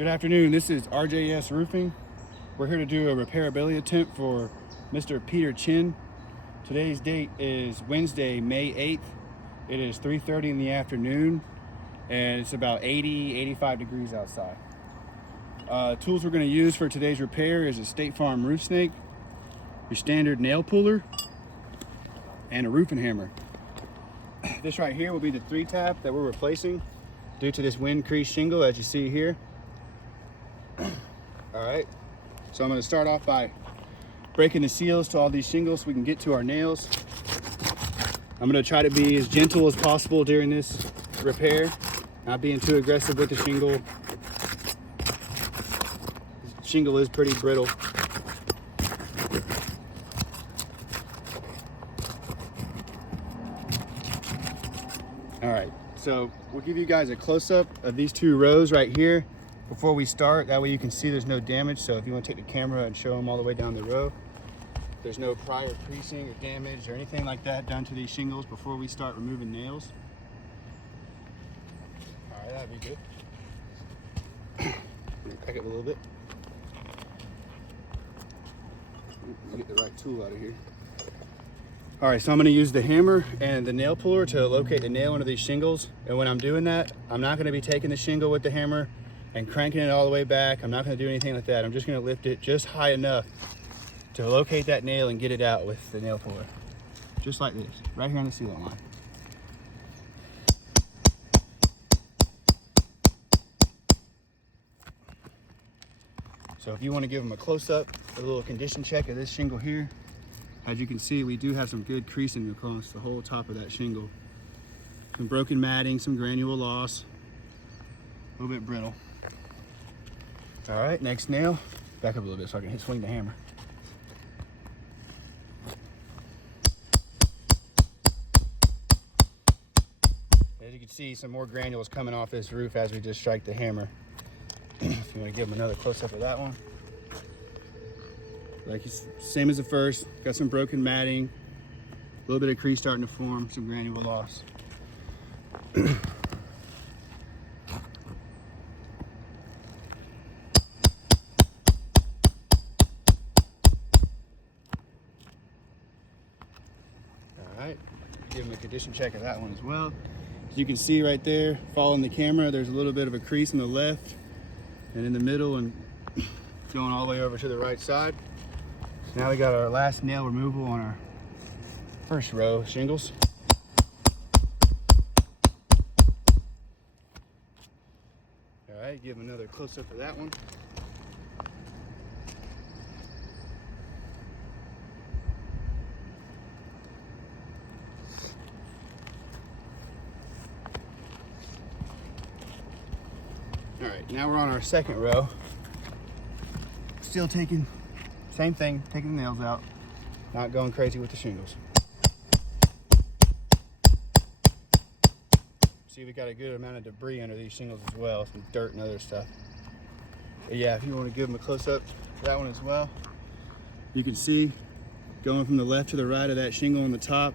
Good afternoon, this is RJS Roofing. We're here to do a repairability attempt for Mr. Peter Chin. Today's date is Wednesday, May 8th. It is 3:30 in the afternoon and it's about 85 degrees outside. Tools we're going to use for today's repair is a State Farm roof snake, your standard nail puller, and a roofing hammer. This right here will be the 3-tap that we're replacing due to this wind crease shingle, as you see here. All right, so I'm going to start off by breaking the seals to all these shingles so we can get to our nails. I'm going to try to be as gentle as possible during this repair, not being too aggressive with the shingle. The shingle is pretty brittle. All right, so we'll give you guys a close-up of these two rows right here before we start. That way you can see there's no damage. So if you want to take the camera and show them all the way down the row, there's no prior creasing or damage or anything like that done to these shingles before we start removing nails. All right, that'd be good. Crack it a little bit. Get the right tool out of here. All right, so I'm gonna use the hammer and the nail puller to locate the nail into these shingles. And when I'm doing that, I'm not gonna be taking the shingle with the hammer and cranking it all the way back. I'm not gonna do anything like that. I'm just gonna lift it just high enough to locate that nail and get it out with the nail puller. Just like this, right here on the sealant line. So if you wanna give them a close-up, a little condition check of this shingle here, as you can see, we do have some good creasing across the whole top of that shingle. Some broken matting, some granule loss, a little bit brittle. All right, next nail. Back up a little bit so I can swing the hammer. As you can see, some more granules coming off this roof as we just strike the hammer. If you want to give them another close-up of that one. Like it's same as the first, got some broken matting, a little bit of crease starting to form, some granule loss. All right, give them a condition check of that one as well. As you can see right there, following the camera, there's a little bit of a crease on the left and in the middle and going all the way over to the right side. Now we got our last nail removal on our first row shingles. All right, give them another close-up of that one. All right, now we're on our second row. Still taking same thing, taking the nails out, not going crazy with the shingles. See, we got a good amount of debris under these shingles as well, some dirt and other stuff. But yeah, if you want to give them a close-up to that one as well, you can see going from the left to the right of that shingle on the top.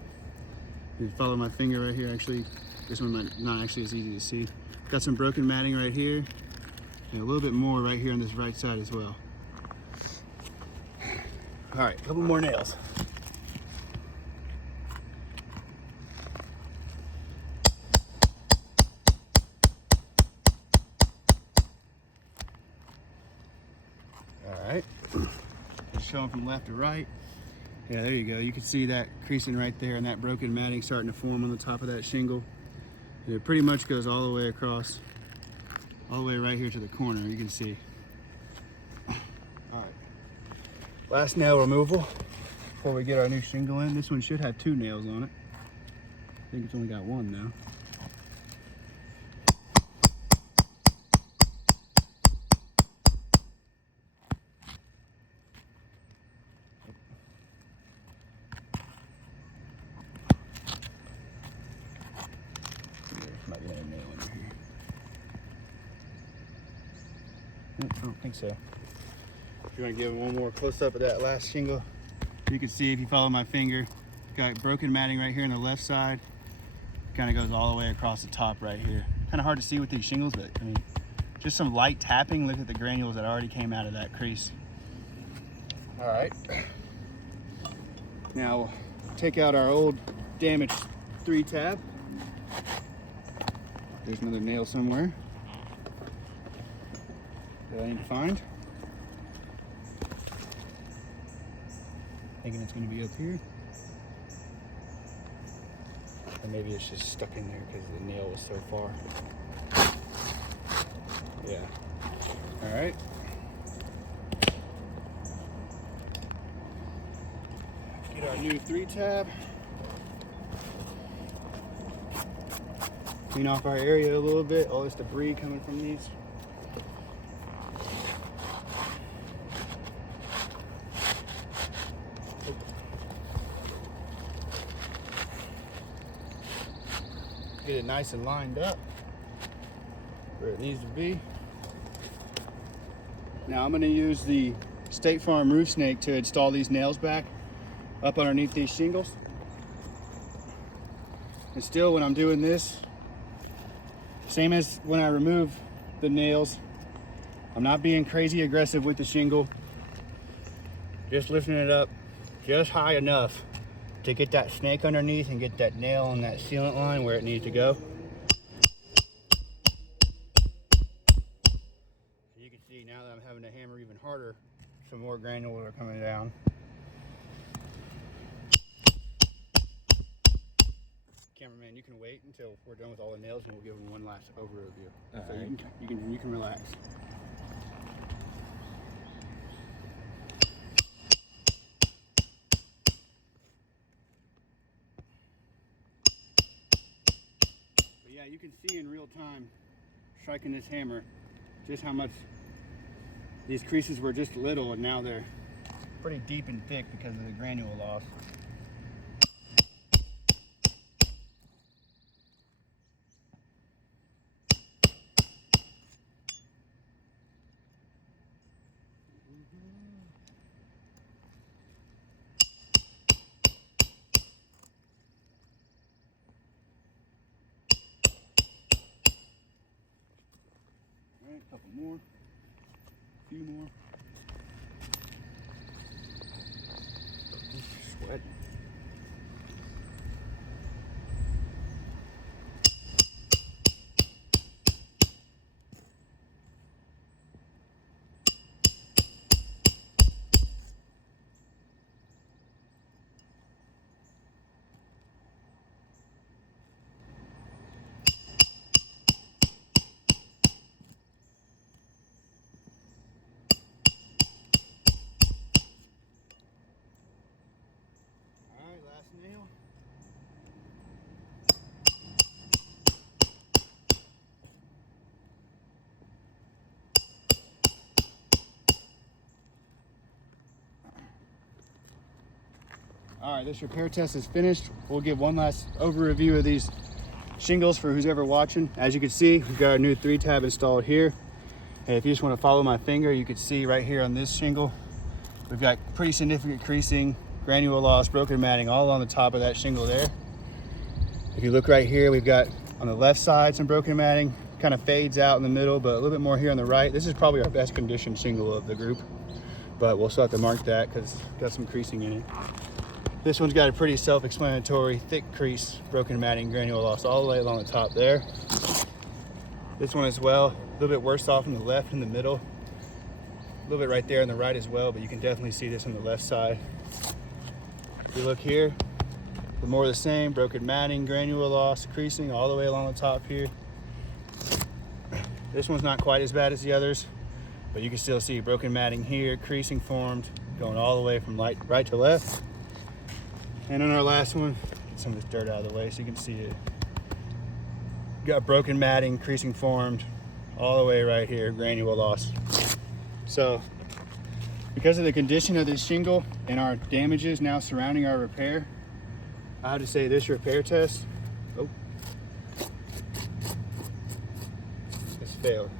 You can follow my finger right here. Actually, this one might not actually as easy to see. Got some broken matting right here, and a little bit more right here on this right side as well. All right, a couple more nails. All right, just showing from left to right. Yeah, there you go. You can see that creasing right there and that broken matting starting to form on the top of that shingle. And it pretty much goes all the way across, all the way right here to the corner, you can see. Last nail removal before we get our new shingle in. This one should have 2 nails on it. I think it's only got 1 now. There might be another nail under here. I don't think so. If you want to give one more close-up of that last shingle, you can see if you follow my finger, got broken matting right here on the left side. Kind of goes all the way across the top right here. Kind of hard to see with these shingles, but I mean, just some light tapping. Look at the granules that already came out of that crease. All right. Now take out our old damaged 3-tab. There's another nail somewhere that I need to find. Thinking it's going to be up here. Or maybe it's just stuck in there because the nail was so far. Yeah. All right. Get our new 3-tab. Clean off our area a little bit. All this debris coming from these. Get it nice and lined up where it needs to be. Now I'm going to use the State Farm roof snake to install these nails back up underneath these shingles. And still, when I'm doing this, same as when I remove the nails, I'm not being crazy aggressive with the shingle. Just lifting it up just high enough to get that snake underneath and get that nail on that sealant line where it needs to go. You can see now that I'm having to hammer even harder, some more granules are coming down. Cameraman, you can wait until we're done with all the nails and we'll give them one last overview. So right. you can relax. Yeah, you can see in real time, striking this hammer, just how much these creases were just little and now they're pretty deep and thick because of the granule loss. A couple more, a few more. Sweat. Nail. All right, this repair test is finished. We'll give one last overview of these shingles for who's ever watching. As you can see, we've got our new 3-tab installed here. And if you just want to follow my finger, you can see right here on this shingle, we've got pretty significant creasing, granule loss, broken matting all on the top of that shingle there. If you look right here, we've got on the left side some broken matting, kind of fades out in the middle, but a little bit more here on the right. This is probably our best conditioned shingle of the group, but we'll still have to mark that because it's got some creasing in it. This one's got a pretty self-explanatory thick crease, broken matting, granule loss all the way along the top there. This one as well, a little bit worse off on the left and the middle, a little bit right there on the right as well, but you can definitely see this on the left side. If you look here, the more of the same, broken matting, granule loss, creasing all the way along the top here. This one's not quite as bad as the others, but you can still see broken matting here, creasing formed, going all the way from right to left. And on our last one, get some of this dirt out of the way so you can see it. Got broken matting, creasing formed, all the way right here, granule loss. So, because of the condition of this shingle and our damages now surrounding our repair, I have to say this repair test, has failed.